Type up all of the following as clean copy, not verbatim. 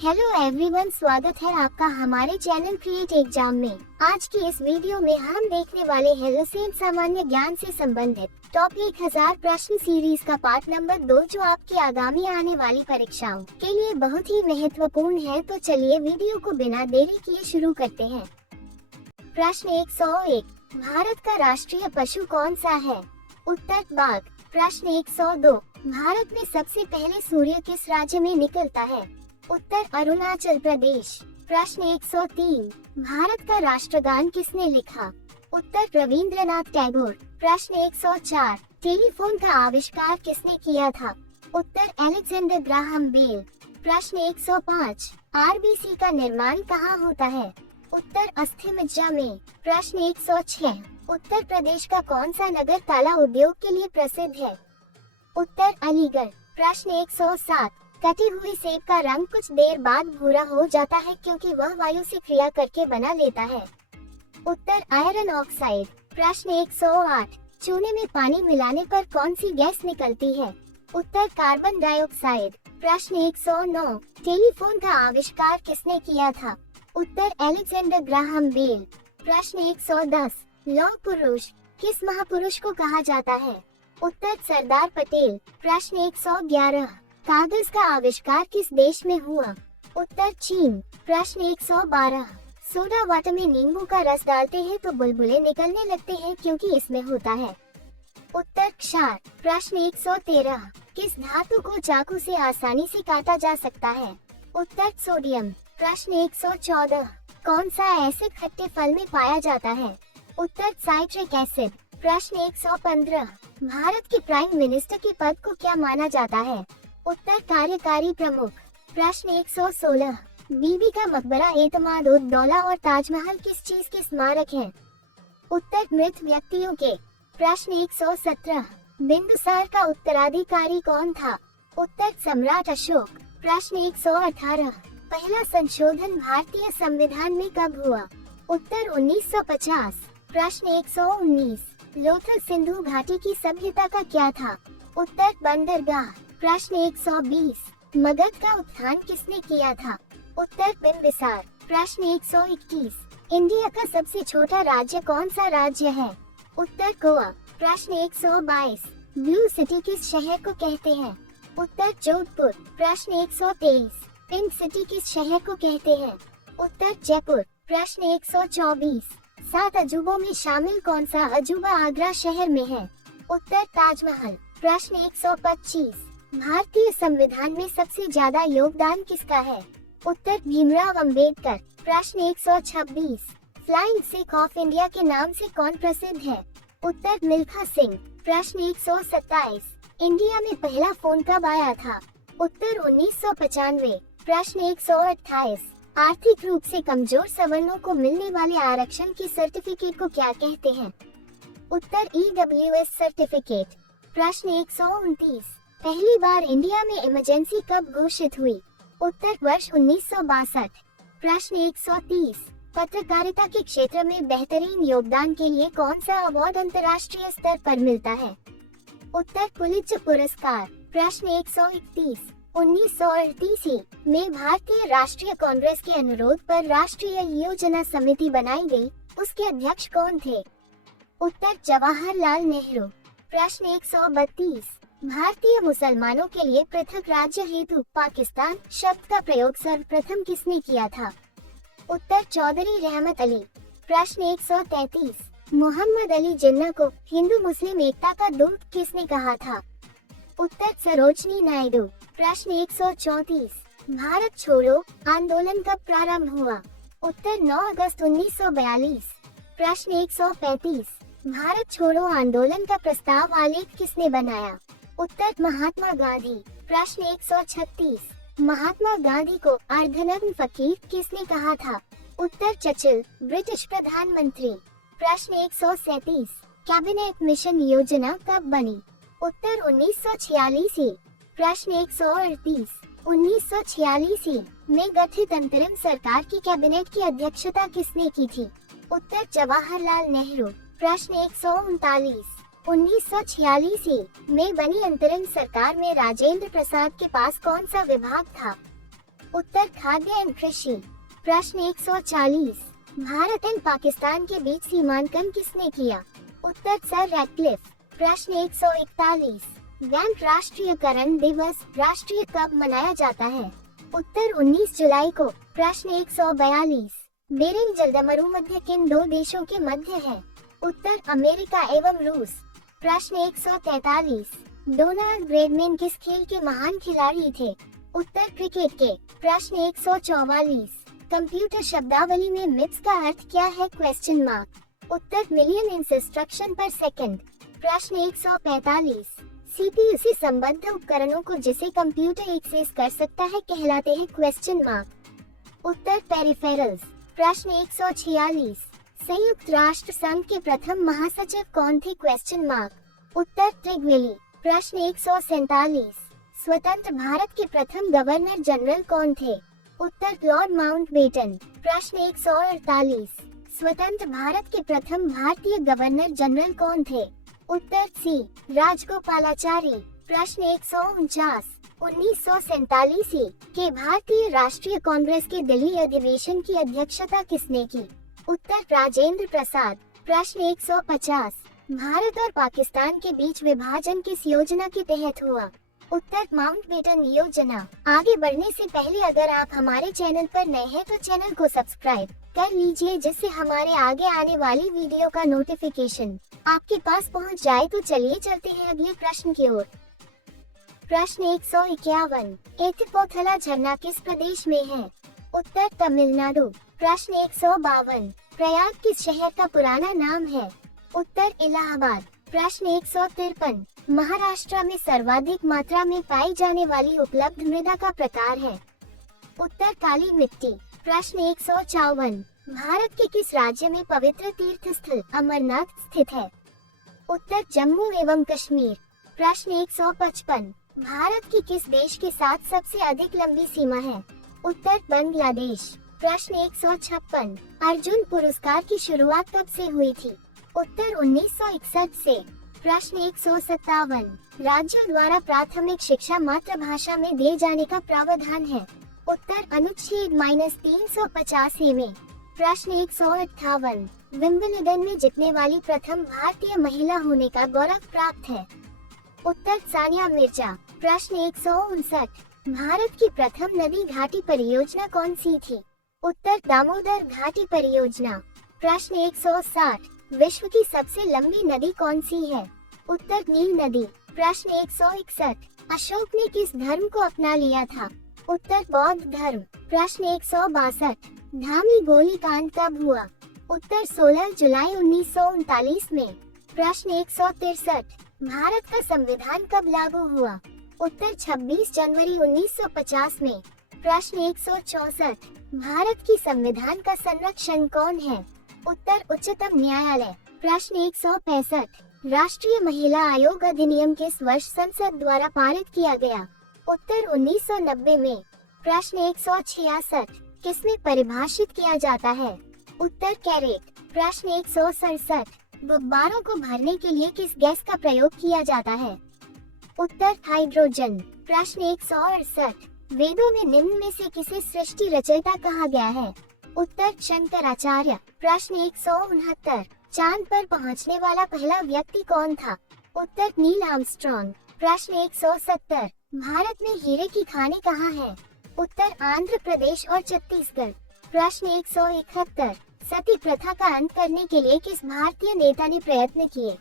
Hello everyone, स्वागत है आपका हमारे चैनल क्रिएट एग्जाम में। आज की इस वीडियो में हम देखने वाले हैं रसेल सामान्य ज्ञान से संबंधित टॉप 1000 प्रश्न सीरीज का पार्ट नंबर 2, जो आपकी आगामी आने वाली परीक्षाओं के लिए बहुत ही महत्वपूर्ण है। तो चलिए वीडियो को बिना देरी किए शुरू करते हैं। प्रश्न 101, भारत का राष्ट्रीय पशु कौन सा है? उत्तर बाघ। प्रश्न 102, भारत में सबसे पहले सूर्य किस राज्य में निकलता है? उत्तर अरुणाचल प्रदेश। प्रश्न 103, भारत का राष्ट्रगान किसने लिखा? उत्तर रविंद्रनाथ टैगोर। प्रश्न 104, टेलीफोन का आविष्कार किसने किया था? उत्तर अलेक्जेंडर ग्राहम बेल। प्रश्न 105, आरबीसी का निर्माण कहाँ होता है? उत्तर अस्थि मज्जा में। प्रश्न 106, उत्तर प्रदेश का कौन सा नगर ताला उद्योग के लिए प्रसिद्ध है? उत्तर अलीगढ़। प्रश्न 107, कटी हुई सेब का रंग कुछ देर बाद भूरा हो जाता है क्योंकि वह वायु से क्रिया करके बना लेता है? उत्तर आयरन ऑक्साइड। प्रश्न 108, चूने में पानी मिलाने पर कौन सी गैस निकलती है? उत्तर कार्बन डाइऑक्साइड। प्रश्न 109, टेलीफोन का आविष्कार किसने किया था? उत्तर अलेक्जेंडर ग्राहम बेल। प्रश्न 110, लौह पुरुष किस महापुरुष को कहा जाता है? उत्तर सरदार पटेल। प्रश्न 111, कागज का आविष्कार किस देश में हुआ? उत्तर चीन। प्रश्न 112, सोडा वाटर में नींबू का रस डालते हैं तो बुलबुले निकलने लगते हैं क्योंकि इसमें होता है? उत्तर क्षार। प्रश्न 113, किस धातु को चाकू से आसानी से काटा जा सकता है? उत्तर सोडियम। प्रश्न 114, कौन सा एसिड खट्टे फल में पाया जाता है? उत्तर साइट्रिक एसिड। प्रश्न 115, भारत के प्राइम मिनिस्टर के पद को क्या माना जाता है? उत्तर कार्यकारी प्रमुख। प्रश्न 116, बीबी का मकबरा, एतमाद उद दौला और ताजमहल किस चीज के स्मारक हैं? उत्तर मृत व्यक्तियों के। प्रश्न 117, बिंदुसार का उत्तराधिकारी कौन था? उत्तर सम्राट अशोक। प्रश्न 118, पहला संशोधन भारतीय संविधान में कब हुआ? उत्तर 1950। प्रश्न 119, लोथल सिंधु घाटी की सभ्यता का क्या था? उत्तर बंदरगाह। प्रश्न 120, मगध का उत्थान किसने किया था? उत्तर बिंबिसार। प्रश्न 121, इंडिया का सबसे छोटा राज्य कौन सा राज्य है? उत्तर गोवा। प्रश्न 122, ब्लू सिटी किस शहर को कहते हैं? उत्तर जोधपुर। प्रश्न 123, पिंक सिटी किस शहर को कहते हैं? उत्तर जयपुर। प्रश्न 124, 7 अजूबों में शामिल कौन सा अजूबा आगरा शहर में है? उत्तर ताजमहल। प्रश्न 125, भारतीय संविधान में सबसे ज्यादा योगदान किसका है? उत्तर भीमराव अंबेडकर। प्रश्न 126, फ्लाइंग सिख ऑफ इंडिया के नाम से कौन प्रसिद्ध है? उत्तर मिल्खा सिंह। प्रश्न 127, इंडिया में पहला फोन कब आया था? उत्तर 1995। प्रश्न 128, आर्थिक रूप से कमजोर सवर्णों को मिलने वाले आरक्षण की सर्टिफिकेट को क्या कहते हैं? उत्तर EWS सर्टिफिकेट। प्रश्न 129, पहली बार इंडिया में इमरजेंसी कब घोषित हुई? उत्तर वर्ष 1962। प्रश्न 130, पत्रकारिता के क्षेत्र में बेहतरीन योगदान के लिए कौन सा अवार्ड अंतर्राष्ट्रीय स्तर पर मिलता है? उत्तर पुलित्जर पुरस्कार। प्रश्न 131, 1938 में भारतीय राष्ट्रीय कांग्रेस के अनुरोध पर राष्ट्रीय योजना समिति बनाई गई, उसके अध्यक्ष कौन थे? उत्तर जवाहरलाल नेहरू। प्रश्न 132, भारतीय मुसलमानों के लिए पृथक राज्य हेतु पाकिस्तान शब्द का प्रयोग सर्वप्रथम किसने किया था? उत्तर चौधरी रहमत अली। प्रश्न 133, मोहम्मद अली जिन्ना को हिंदू मुस्लिम एकता का दूत किसने कहा था? उत्तर सरोजनी नायडू। प्रश्न 134, भारत छोड़ो आंदोलन कब प्रारंभ हुआ? उत्तर 9 अगस्त 1942। प्रश्न 135, भारत छोड़ो आंदोलन का प्रस्ताव आलेख किसने बनाया? उत्तर महात्मा गांधी। प्रश्न 136, महात्मा गांधी को अर्धनग्न फकीर किसने कहा था? उत्तर चर्चिल, ब्रिटिश प्रधानमंत्री। प्रश्न 137, कैबिनेट मिशन योजना कब बनी? उत्तर 1946। प्रश्न 138, 1946 में गठित अंतरिम सरकार की कैबिनेट की अध्यक्षता किसने की थी? उत्तर जवाहरलाल नेहरू। प्रश्न 139, 1946 में बनी अंतरिम सरकार में राजेंद्र प्रसाद के पास कौन सा विभाग था? उत्तर खाद्य एवं कृषि। प्रश्न 140, भारत एवं पाकिस्तान के बीच सीमांकन किसने किया? उत्तर सर रैडक्लिफ। प्रश्न 141, बैंक राष्ट्रीयकरण दिवस राष्ट्रीय कब मनाया जाता है? उत्तर 19 जुलाई को। प्रश्न 142, बेरिंग जलमरुमध्य किन दो देशों के मध्य है? उत्तर अमेरिका एवं रूस। प्रश्न 143, डोनाल्ड ब्रैडमैन किस खेल के महान खिलाड़ी थे? उत्तर क्रिकेट के। प्रश्न 144, कंप्यूटर शब्दावली में मिप्स का अर्थ क्या है? Question mark. उत्तर मिलियन इंस्ट्रक्शन पर सेकंड। प्रश्न 145, सीपीयू से संबद्ध उपकरणों को जिसे कंप्यूटर एक्सेस कर सकता है कहलाते हैं? Question mark. उत्तर पेरिफेरल्स। प्रश्न 146, संयुक्त राष्ट्र संघ के प्रथम महासचिव कौन थे? Question mark. उत्तर त्रिगवेली। प्रश्न 147, स्वतंत्र भारत के प्रथम गवर्नर जनरल कौन थे? उत्तर लॉर्ड माउंटबेटन। प्रश्न 148, स्वतंत्र भारत के प्रथम भारतीय गवर्नर जनरल कौन थे? उत्तर सी राजगोपालाचारी। प्रश्न 149, 1947 के भारतीय राष्ट्रीय कांग्रेस के दिल्ली अधिवेशन की अध्यक्षता किसने की? उत्तर राजेंद्र प्रसाद। प्रश्न 150, भारत और पाकिस्तान के बीच विभाजन किस योजना के तहत हुआ? उत्तर माउंटबेटन योजना। आगे बढ़ने से पहले अगर आप हमारे चैनल पर नए हैं तो चैनल को सब्सक्राइब कर लीजिए जिससे हमारे आगे आने वाली वीडियो का नोटिफिकेशन आपके पास पहुंच जाए। तो चलिए चलते हैं अगले प्रश्न की ओर। प्रश्न 151, एथिपोथला झरना किस प्रदेश में है? उत्तर तमिलनाडु। प्रश्न 152, प्रयाग किस शहर का पुराना नाम है? उत्तर इलाहाबाद। प्रश्न 153, महाराष्ट्र में सर्वाधिक मात्रा में पाई जाने वाली उपलब्ध मृदा का प्रकार है? उत्तर काली मिट्टी। प्रश्न 154, भारत के किस राज्य में पवित्र तीर्थ स्थल अमरनाथ स्थित है? उत्तर जम्मू एवं कश्मीर। प्रश्न 155, भारत की किस देश के साथ सबसे अधिक लंबी सीमा है? उत्तर बांग्लादेश। प्रश्न 156, अर्जुन पुरस्कार की शुरुआत कब से हुई थी? उत्तर 1961 से। प्रश्न 157, राज्यों द्वारा प्राथमिक शिक्षा मातृभाषा में दिए जाने का प्रावधान है? उत्तर अनुच्छेद -385 में। प्रश्न 158, विंबलडन में जीतने वाली प्रथम भारतीय महिला होने का गौरव प्राप्त है? उत्तर सानिया मिर्जा। प्रश्न 159, भारत की प्रथम नदी घाटी परियोजना कौन सी थी? उत्तर दामोदर घाटी परियोजना। प्रश्न 160, विश्व की सबसे लंबी नदी कौन सी है? उत्तर नील नदी। प्रश्न 161, अशोक ने किस धर्म को अपना लिया था? उत्तर बौद्ध धर्म। प्रश्न 162, धामी गोली कांड कब हुआ? उत्तर 16 जुलाई 1939 में। प्रश्न 163, भारत का संविधान कब लागू हुआ? उत्तर 26 जनवरी 1950 में। प्रश्न 164, भारत की संविधान का संरक्षण कौन है? उत्तर उच्चतम न्यायालय। प्रश्न 165, राष्ट्रीय महिला आयोग अधिनियम किस वर्ष संसद द्वारा पारित किया गया? उत्तर 1990 में। प्रश्न 166, किसमें परिभाषित किया जाता है? उत्तर कैरेट। प्रश्न 167, गुब्बारों को भरने के लिए किस गैस का प्रयोग किया जाता है? उत्तर हाइड्रोजन। प्रश्न 168, वेदों में निम्न में से किसे सृष्टि रचयिता कहा गया है? उत्तर शंकराचार्य। प्रश्न 169, चांद पर पहुंचने वाला पहला व्यक्ति कौन था? उत्तर नील आर्मस्ट्रॉन्ग। प्रश्न 170, भारत में हीरे की खानें कहाँ हैं? उत्तर आंध्र प्रदेश और छत्तीसगढ़। प्रश्न 171, सती प्रथा का अंत करने के लिए किस भारतीय नेता ने प्रयत्न किए?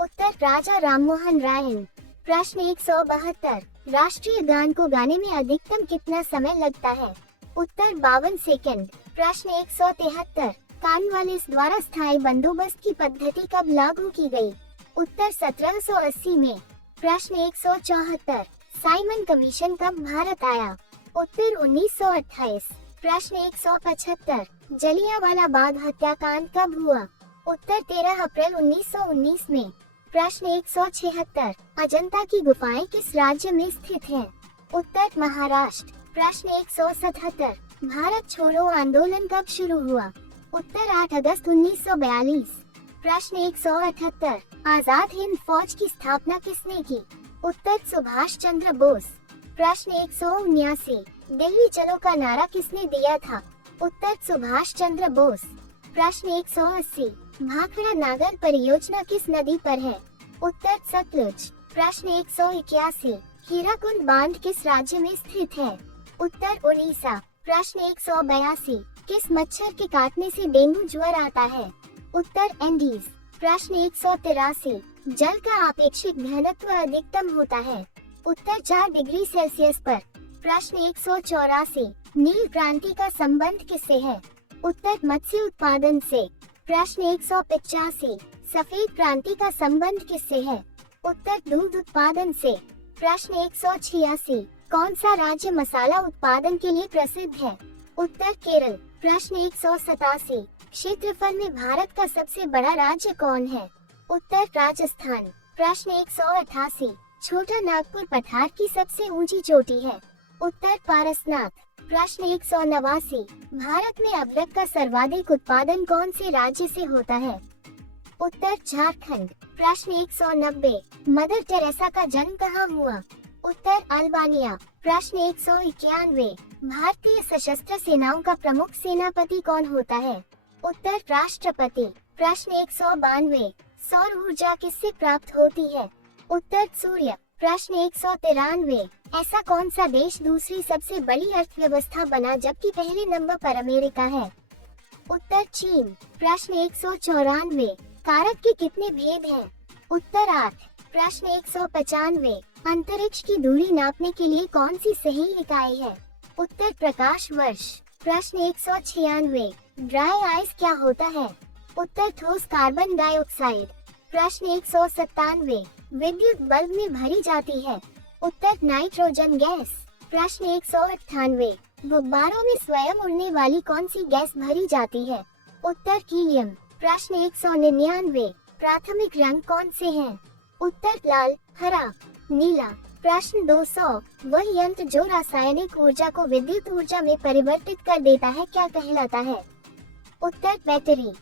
उत्तर राजा राममोहन राय। प्रश्न 172, राष्ट्रीय गान को गाने में अधिकतम कितना समय लगता है? उत्तर 52 सेकंड। प्रश्न 173, कॉर्नवालिस द्वारा स्थायी बंदोबस्त की पद्धति कब लागू की गई? उत्तर 1780 में। प्रश्न 174, साइमन कमीशन कब भारत आया? उत्तर 1928। प्रश्न 175, जलियांवाला बाग हत्याकांड कब हुआ? उत्तर 13 अप्रैल 1919 में। प्रश्न 176, अजंता की गुफाएं किस राज्य में स्थित हैं? उत्तर महाराष्ट्र। प्रश्न 177, भारत छोड़ो आंदोलन कब शुरू हुआ? उत्तर 8 अगस्त 1942। प्रश्न 178, आजाद हिंद फौज की स्थापना किसने की? उत्तर सुभाष चंद्र बोस। प्रश्न 179, दिल्ली चलो का नारा किसने दिया था? उत्तर सुभाष चंद्र बोस। प्रश्न 180, भाखड़ा नागर परियोजना किस नदी पर है? उत्तर सतलुज। प्रश्न 181, हीराकुंड बांध किस राज्य में स्थित है? उत्तर उड़ीसा। प्रश्न 182, किस मच्छर के काटने से डेंगू ज्वर आता है? उत्तर एंडीज। प्रश्न 183, जल का आपेक्षिक घनत्व अधिकतम होता है? उत्तर 4 डिग्री सेल्सियस पर। प्रश्न 184, नील क्रांति का संबंध किससे है? उत्तर मत्स्य उत्पादन से। प्रश्न 185, सफेद क्रांति का संबंध किससे है? उत्तर दूध उत्पादन से। प्रश्न 186, कौन सा राज्य मसाला उत्पादन के लिए प्रसिद्ध है? उत्तर केरल। प्रश्न 187, क्षेत्रफल में भारत का सबसे बड़ा राज्य कौन है? उत्तर राजस्थान। प्रश्न 188, छोटा नागपुर पठार की सबसे ऊंची चोटी है? उत्तर पारसनाथ। प्रश्न 189, भारत में अदरक का सर्वाधिक उत्पादन कौन से राज्य से होता है? उत्तर झारखंड। प्रश्न 190, मदर टेरेसा का जन्म कहाँ हुआ? उत्तर अल्बानिया। प्रश्न 191, भारतीय सशस्त्र सेनाओं का प्रमुख सेनापति कौन होता है? उत्तर राष्ट्रपति। प्रश्न 192, सौर ऊर्जा किससे प्राप्त होती है? उत्तर सूर्य। प्रश्न 193, ऐसा कौन सा देश दूसरी सबसे बड़ी अर्थव्यवस्था बना जबकि पहले नंबर पर अमेरिका है? उत्तर चीन। प्रश्न 194, कारक के कितने भेद हैं? उत्तर 8। प्रश्न 195, अंतरिक्ष की दूरी नापने के लिए कौन सी सही इकाई है? उत्तर प्रकाश वर्ष। प्रश्न 196, ड्राई आइस क्या होता है? उत्तर ठोस कार्बन डाइऑक्साइड। प्रश्न 197, विद्युत बल्ब में भरी जाती है? उत्तर नाइट्रोजन गैस। प्रश्न 198, गुब्बारों में स्वयं उड़ने वाली कौन सी गैस भरी जाती है? उत्तर हीलियम। प्रश्न 199, प्राथमिक रंग कौन से हैं? उत्तर लाल, हरा, नीला। प्रश्न 200, वह यंत्र जो रासायनिक ऊर्जा को विद्युत ऊर्जा में परिवर्तित कर देता है क्या कहलाता है? उत्तर बैटरी।